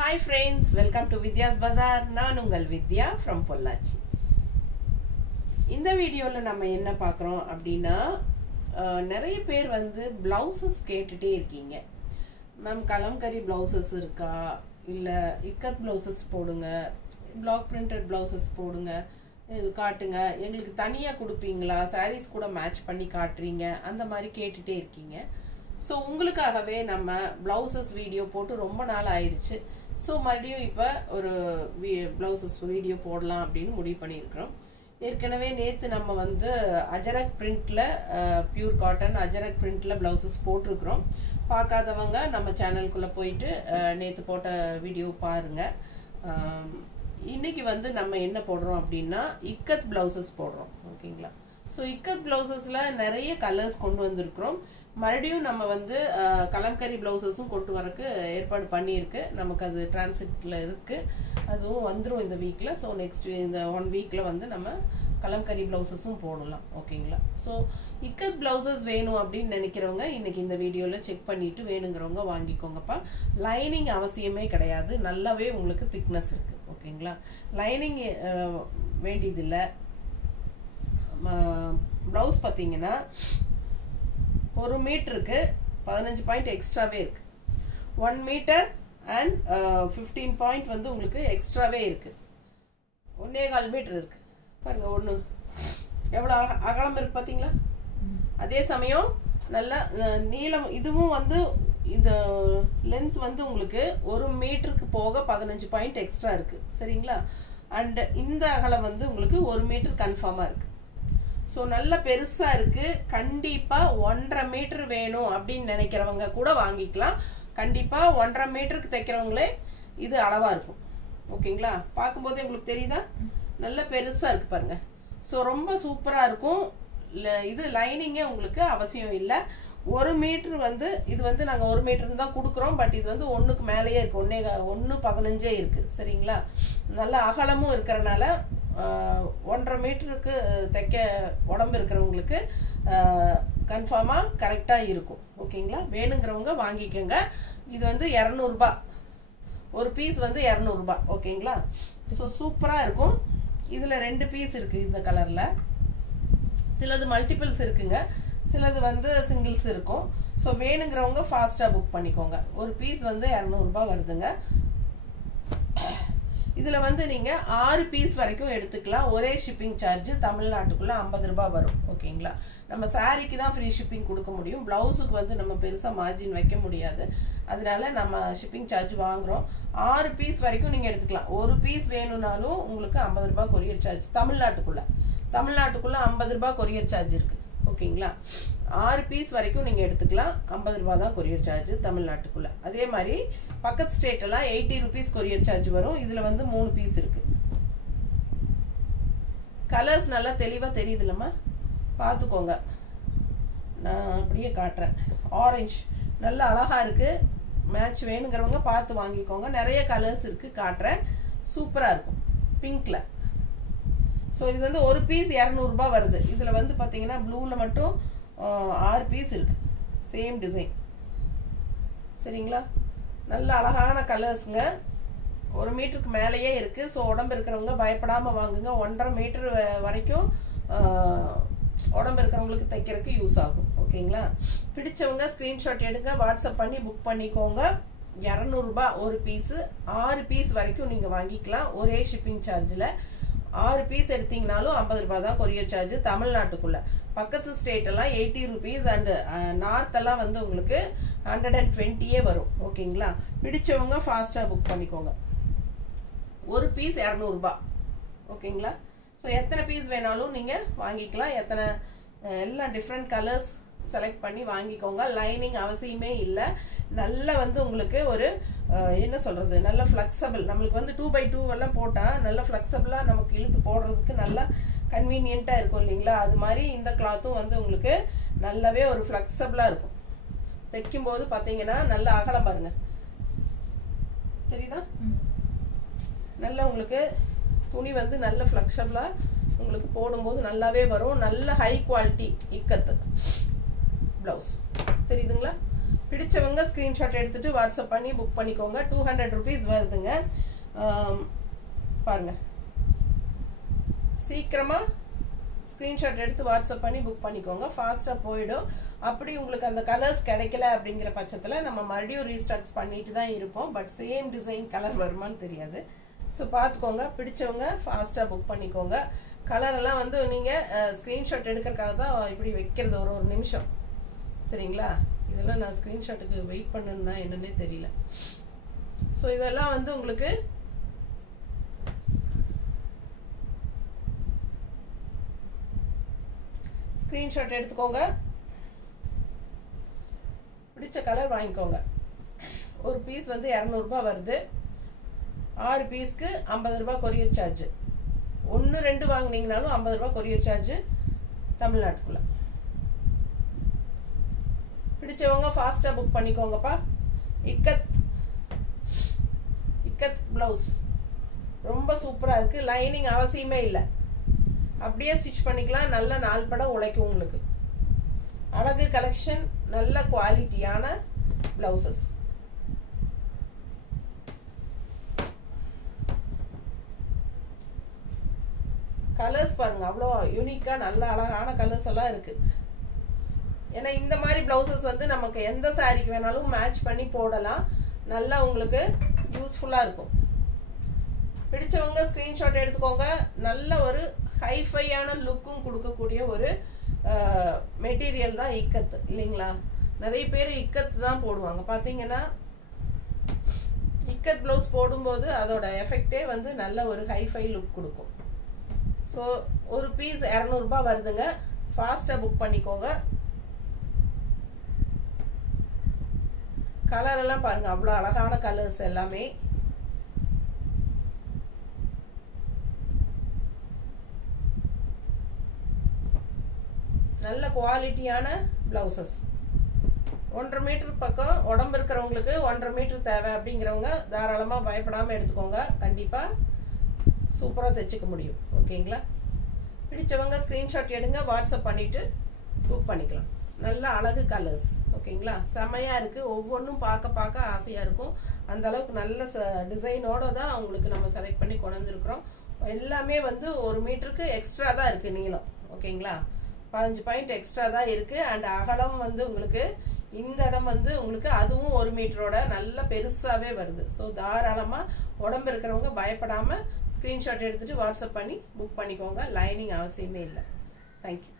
Hi friends, welcome to Vidya's Bazaar. நான் உங்கள் வித்யா from Pollachi. இந்த வீடியோல நம்ம என்ன பார்க்கறோம் அப்படினா நிறைய பேர் வந்து blouses கேட்டுட்டே இருக்கீங்க. மேம் கலம்கரி blouses இருக்கா இல்ல இக்கத் blouses போடுங்க, block printed blouses போடுங்க, இது காட்டுங்க, எங்களுக்கு தனியா கொடுப்பீங்களா, sarees கூட மேட்ச் பண்ணி காட்றீங்க, அந்த மாதிரி கேட்டுட்டே இருக்கீங்க. சோ உங்களுக்காகவே நம்ம blouses வீடியோ போட்டு ரொம்ப நாள் ஆயிருச்சு. சோ மறுபடியும் இப்ப ஒரு blouses வீடியோ போடலாம் அப்படினு முடிவு பண்ணியிருக்கோம். ஏற்கனவே நேத்து நம்ம வந்து Ajrak பிரிண்ட்ல pure cotton Ajrak பிரிண்ட்ல blouses போட்டுருக்கோம். பார்க்காதவங்க நம்ம சேனலுக்குள்ள போயிட்டு நேத்து போட்ட வீடியோ பாருங்க. இன்னைக்கு வந்து நம்ம என்ன போடுறோம் அப்படினா இக்கத் blouses போடுறோம். ஓகேங்களா? சோ இக்கத் blousesல நிறைய கலர்ஸ் கொண்டு வந்திருக்கோம். மறுபடியும் நம்ம வந்து கலம்கரி blouseஸும் கொண்டு வரக்கு ஏற்பாடு பண்ணியிருக்கு. நமக்கு அது டிரான்சிட்ல இருக்கு. அதுவும் வந்துரும் இந்த வீக்ல. சோ நெக்ஸ்ட் இந்த 1 வீக்ல வந்து நம்ம கலம்கரி blouseஸும் போடலாம். ஓகேங்களா? சோ இக்கத் blouses வேணும் அப்படினு நினைக்கிறவங்க இன்னைக்கு இந்த வீடியோல செக் பண்ணிட்டு வேணுங்கறவங்க வாங்கிக்கோங்கப்பா. லைனிங் அவசியமே கிடையாது. நல்லாவே உங்களுக்கு thickness இருக்கு. ஓகேங்களா? லைனிங் வேண்டியது இல்ல. ப்ளவுஸ் பாத்தீங்கன்னா 1 மீட்டருக்கு 15 பாயிண்ட் எக்ஸ்ட்ராவே இருக்கு. 1 மீட்டர் and 15 பாயிண்ட் வந்து உங்களுக்கு எக்ஸ்ட்ராவே இருக்கு. 1.25 மீட்டர் இருக்கு. பாருங்க ஒண்ணு எவ்வளவு அகலம் இருக்கு பாத்தீங்களா? அதே சமயம் நல்ல நீளம் இதுவும் வந்து இந்த லெந்த் வந்து உங்களுக்கு 1 மீட்டருக்கு போக 15 பாயிண்ட் எக்ஸ்ட்ரா இருக்கு. சரிங்களா? அண்ட் இந்த அகலம் வந்து உங்களுக்கு 1 மீட்டர் கன்ஃபார்மா இருக்கு. சோ நல்ல பெருசா இருக்கு. கண்டிப்பா 1.5 மீட்டர் வேணும் அப்படின்னு நினைக்கிறவங்க கூட வாங்கிக்கலாம். கண்டிப்பா 1.5 மீட்டருக்கு தைக்கிறவங்களே இது அளவா இருக்கும். ஓகேங்களா? பார்க்கும்போதே உங்களுக்கு தெரியுதா? நல்ல பெருசா இருக்கு பாருங்க. சோ ரொம்ப சூப்பரா இருக்கும். இது லைனிங்கே உங்களுக்கு அவசியம் இல்ல. 1 மீட்டர் வந்து இது வந்து நாங்க 1 மீட்டர் தான் கொடுக்குறோம். பட் இது வந்து 1க்கு மேலேயே இருக்கு. 1.15 இருக்கு. சரிங்களா? நல்ல அகலமும் இருக்கறனால 1.5 மீட்டருக்கு தைக்க உடம்பு இருக்கிறவங்களுக்கு கன்ஃபார்மா கரெக்டா இருக்கும். ஓகேங்களா? வேணுங்கிறவங்க வாங்கிக்கோங்க. இது வந்து 200 ரூபாய். ஒரு பீஸ் வந்து 200 ரூபாய். ஓகேங்களா? சோ சூப்பரா இருக்கும். இதுல 2 பீஸ் இருக்கு இந்த கலர்ல. சிலது மல்டிபிள்ஸ் இருக்குங்க. சிலது வந்து சிங்கிள்ஸ் இருக்கும். சோ வேணுங்கிறவங்க ஃபாஸ்டா புக் பண்ணிக்கோங்க. ஒரு பீஸ் வந்து 200 ரூபாய் வருதுங்க. இதுல வந்து நீங்க 6 பீஸ் வரைக்கும் எடுத்துக்கலாம். ஒரே ஷிப்பிங் சார்ஜ் தமிழ்நாட்டுக்குள்ள 50 ரூபாய் வரும். ஓகேங்களா? நம்ம சாரிக்கு தான் ஃப்ரீ ஷிப்பிங் கொடுக்க முடியும். பிளவுஸுக்கு வந்து நம்ம பெருசா மார்ஜின் வைக்க முடியாது. அதனால நம்ம ஷிப்பிங் சார்ஜ் வாங்குறோம். 6 பீஸ் வரைக்கும் நீங்க எடுத்துக்கலாம். ஒரு பீஸ் வேணும்னாலும் உங்களுக்கு 50 ரூபாய் கொரியர் சார்ஜ் தமிழ்நாட்டுக்குள்ள 50 ரூபாய் கொரியர் சார்ஜ் இருக்கு. ஓகேங்களா? 6 பீஸ் வரைக்கும் நீங்க எடுத்துக்கலாம். 50 ரூபாய் தான் கொரியர் சார்ஜ் தமிழ்நாட்டுக்குள்ள. அதே மாதிரி பக்கத்து ஸ்டேட் எல்லாம் 80 ரூபீஸ் கொரியர் சார்ஜ் வரும். இதுல வந்து 3 பீஸ் இருக்கு. கலர்ஸ் நல்லா தெளிவா தெரியுதுல்லம்மா? பாத்துக்கோங்க. நான் அப்படியே காட்டுறேன். ஆரஞ்சு நல்ல அழகா இருக்கு. மேட்ச் வேணுங்கிறவங்க பார்த்து வாங்கிக்கோங்க. நிறைய கலர்ஸ் இருக்கு, காட்டுறேன். சூப்பரா இருக்கும். பிங்க்ல. சோ இது வந்து ஒரு பீஸ் 200 ரூபாய் வருது. இதுல வந்து பாத்தீங்கன்னா ப்ளூல மட்டும் 6 பீஸ் இருக்கு. Same design. சரிங்களா? நல்ல அழகான கலர்ஸ்ங்க. 1 மீட்டருக்கு மேலேயே இருக்கு. சோ உடம்பு இருக்கிறவங்க பயப்படாம வாங்குங்க. 1.5 மீட்டர் வரைக்கும் உடம்பு இருக்கிறவங்களுக்கு தைக்கிறதுக்கு யூஸ் ஆகும். ஓகேங்களா? பிடிச்சவங்க ஸ்கிரீன்ஷாட் எடுங்க, வாட்ஸ்அப் பண்ணி புக் பண்ணிக்கோங்க. 200 ரூபாய் ஒரு பீஸ். 6 பீஸ் வரைக்கும் நீங்க வாங்கிக்கலாம். ஒரே ஷிப்பிங் சார்ஜ்ல 6 பீஸ் எடுத்தீங்கனாலும் 50 ரூபாய் தான் கொரியர் சார்ஜ் தமிழ்நாட்டுக்குள்ள. பக்கத்து ஸ்டேட் எல்லாம் 80 ரூபீஸ் அண்ட் நார்த் எல்லாம் வந்து உங்களுக்கு 120 வரும். ஓகேங்களா? பிடிச்சவங்க ஃபாஸ்டா புக் பண்ணிக்கோங்க. ஒரு பீஸ் 200 ரூபாய். ஓகேங்களா? சோ எத்தனை பீஸ் வேணாலும் நீங்க வாங்கிக்கலாம். எல்லாம் டிஃப்ரெண்ட் கலர்ஸ் செலக்ட் பண்ணி வாங்கிக்கோங்க. லைனிங் அவசியமே இல்ல. நல்ல வந்து உங்களுக்கு ஒரு என்ன சொல்றது, நல்ல ஃபிளெக்சிபிள். நம்மளுக்கு வந்து 2x2 எல்லாம் போட்டா நல்ல ஃபிளெக்சிபிளா நமக்கு இழுத்து போடுறதுக்கு நல்ல கன்வீனியன்ட்டா இருக்கும் இல்லைங்களா? அது மாதிரி இந்த கிளாத்தும் வந்து உங்களுக்கு நல்லாவே ஒரு ஃபிளெக்சிபிளா இருக்கும். தைக்கும் போது பாத்தீங்கன்னா நல்ல அகலம் பாருங்க. தெரியுதா? நல்ல உங்களுக்கு துணி வந்து நல்ல ஃபிளெக்சிபிளா உங்களுக்கு போடும்போது நல்லாவே வரும். நல்ல ஹை குவாலிட்டி இக்கத்து பிளவுஸ். தெரியுதுங்களா? பிடிச்சவங்க ஸ்க்ரீன்ஷாட் எடுத்துட்டு வாட்ஸ்அப் பண்ணி புக் பண்ணிக்கோங்க. 200 rupees வருதுங்க. பாருங்க, சீக்கிரமா ஸ்க்ரீன்ஷாட் எடுத்து வாட்ஸ்அப் பண்ணி புக் பண்ணிக்கோங்க. ஃபாஸ்ட்டாக போயிடும். அப்படி உங்களுக்கு அந்த கலர்ஸ் கிடைக்கல அப்படிங்கிற பட்சத்தில் நம்ம மறுபடியும் ரீஸ்டாக்ஸ் பண்ணிட்டு தான் இருப்போம். பட் சேம் டிசைன் கலர் வருமானு தெரியாது. ஸோ பார்த்துக்கோங்க. பிடிச்சவங்க ஃபாஸ்ட்டாக புக் பண்ணிக்கோங்க. கலரெல்லாம் வந்து நீங்கள் ஸ்க்ரீன்ஷாட் எடுக்கிறதுக்காக தான் இப்படி வைக்கிறது ஒரு நிமிஷம். சரிங்களா? இதெல்லாம் நான் ஸ்க்ரீன்ஷாட்டுக்கு வெயிட் பண்ணணுன்னா என்னன்னே தெரியல. ஸோ இதெல்லாம் வந்து உங்களுக்கு ஸ்க்ரீன்ஷாட் எடுத்துக்கோங்க. பிடிச்ச கலர் வாங்கிக்கோங்க. ஒரு பீஸ் வந்து 200 ரூபாய் வருது. 6 பீஸ்க்கு 50 ரூபாய் கொரியர் சார்ஜ். 1 2 வாங்கினீங்கனாலும் 50 ரூபாய் கொரியர் சார்ஜ் தமிழ்நாட்டுக்குள்ள. பிடிச்சவங்க ஃபாஸ்ட்டாக புக் பண்ணிக்கோங்கப்பா. இக்கத் ப்ளவுஸ் ரொம்ப சூப்பராக இருக்குது. லைனிங் அவசியமே இல்லை, அப்படியே ஸ்டிச் பண்ணிக்கலாம். நல்ல 4 படம் உழைக்கும் உங்களுக்கு. அழகு கலெக்ஷன், நல்ல குவாலிட்டியான பிளவுசஸ். கலர்ஸ் பாருங்க, அவ்வளோ யூனிக்கா நல்ல அழகான கலர்ஸ் எல்லாம் இருக்கு. ஏன்னா இந்த மாதிரி பிளவுசஸ் வந்து நமக்கு எந்த சாரிக்கு வேணாலும் மேட்ச் பண்ணி போடலாம். நல்லா உங்களுக்கு யூஸ்ஃபுல்லா இருக்கும். பிடிச்சவங்க ஸ்கிரீன்ஷாட் எடுத்துக்கோங்க. நல்ல ஒரு ஹைஃபையான லுக்கும் கொடுக்கக்கூடிய ஒரு மெட்டீரியல் தான் இக்கத்து இல்லைங்களா? நிறைய பேர் இக்கத்து தான் போடுவாங்க. பார்த்தீங்கன்னா இக்கத் ப்ளவுஸ் போடும்போது அதோட எஃபெக்டே வந்து நல்ல ஒரு ஹைஃபை லுக் கொடுக்கும். ஸோ ஒரு பீஸ் 200 ரூபாய் வருதுங்க. ஃபாஸ்ட்டாக புக் பண்ணிக்கோங்க. கலர் எல்லாம் பாருங்க, அவ்வளோ அழகான கலர்ஸ் எல்லாமே. நல்ல குவாலிட்டியான பிளவுசஸ். 1.5 மீட்டர் பக்கம் உடம்பு இருக்கிறவங்களுக்கு 1.5 மீட்டர் தேவை அப்படிங்கிறவங்க தாராளமாக பயப்படாமல் எடுத்துக்கோங்க. கண்டிப்பாக சூப்பராக தைச்சிக்க முடியும். ஓகேங்களா? பிடிச்சவங்க ஸ்க்ரீன்ஷாட் எடுங்க, வாட்ஸ்அப் பண்ணிவிட்டு புக் பண்ணிக்கலாம். நல்ல அழகு கலர்ஸ். ஓகேங்களா? செமையாக இருக்குது. ஒவ்வொன்றும் பார்க்க ஆசையாக இருக்கும். அந்த அளவுக்கு நல்ல டிசைனோட தான் உங்களுக்கு நம்ம செலக்ட் பண்ணி கொண்டு வந்துருக்குறோம். எல்லாமே வந்து 1 மீட்டருக்கு எக்ஸ்ட்ரா தான் இருக்குது நீளம். ஓகேங்களா? 15 பாயிண்ட் எக்ஸ்ட்ரா தான் இருக்குது. அண்ட் அகலம் வந்து உங்களுக்கு இந்த இடம் வந்து உங்களுக்கு அதுவும் 1 மீட்டரோட நல்ல பெருசாகவே வருது. ஸோ தாராளமாக உடம்பு இருக்கிறவங்க பயப்படாமல் ஸ்க்ரீன்ஷாட் எடுத்துகிட்டு வாட்ஸ்அப் பண்ணி புக் பண்ணிக்கோங்க. லைனிங் அவசியமே இல்லை. தேங்க்யூ.